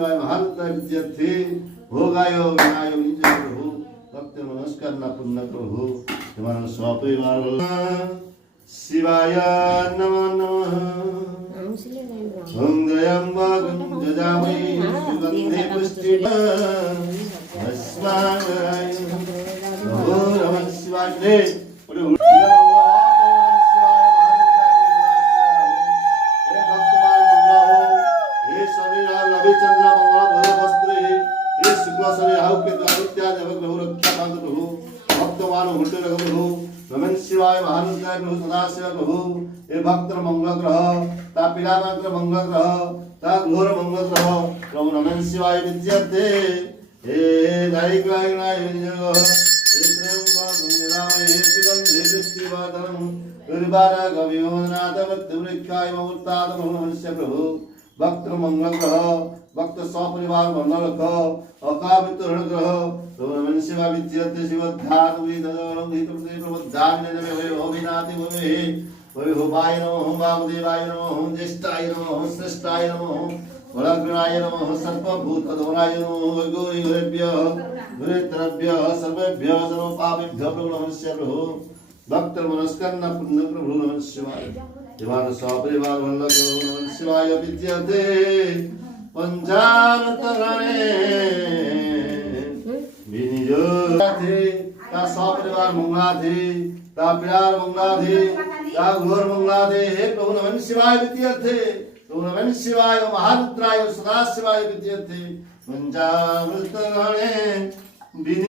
महारुद्राय विद्यार्थे भोगाय विनाय विजय प्रभु भक्त नमस्कार ना पुण्य प्रभु तुम्हारा स्वपरिवार शिवाय नमः नमः ओम जयंबगं जजामहि सुगंधे पुष्टिः ओम नमः शिवाय नमः शिवाय महारुद्राय प्रभु सदाशिव प्रभु हे भक्त मंगल ग्रह ता पीड़ा मात्र मंगल ग्रह ता घोर मंगल ग्रह प्रभु नमः शिवाय विद्यार्थे हे दैग्रायणाय विजय हे प्रेम गुणराम हे सुगंधे दृष्टिवादनम उर्वारा गविमोनाथ भक्त वृक्षाय मुक्ताद नमः प्रभु भक्त मंगल ग्रह भक्त सपरिवार मंगल ग्रह अकामित ऋण ग्रह नमः शिवाय विद्यार्थे शिवध्यान विदलम हितमते प्रबोधान नमे वे अभिनाति भवे वे होवाय नमः वामदेवाय नमः ज्येष्ठाय नमः श्रेष्ठाय नमः वरग्रणाय नमः सर्वभूतधवनाय नमः गौरी गुरेभ्यः गुरेतरभ्यः सर्वेभ्यः सर्वपापेभ्यः नमः प्रभु भक्त मनस्कर्ण पुण्य प्रभु नमः शिवाय देवान सपरिवार वल्लभ नमः शिवाय विद्यार्थे पंचानतरणे विनियोगे ता सपरिवार मंगलाधे ता प्यार मंगलाधे ता घोर मंगलाधे हे प्रभु नमः शिवाय विद्यार्थे प्रभु नमः शिवाय महारुद्राय सदाशिवाय विद्यार्थे पंचामृतगणे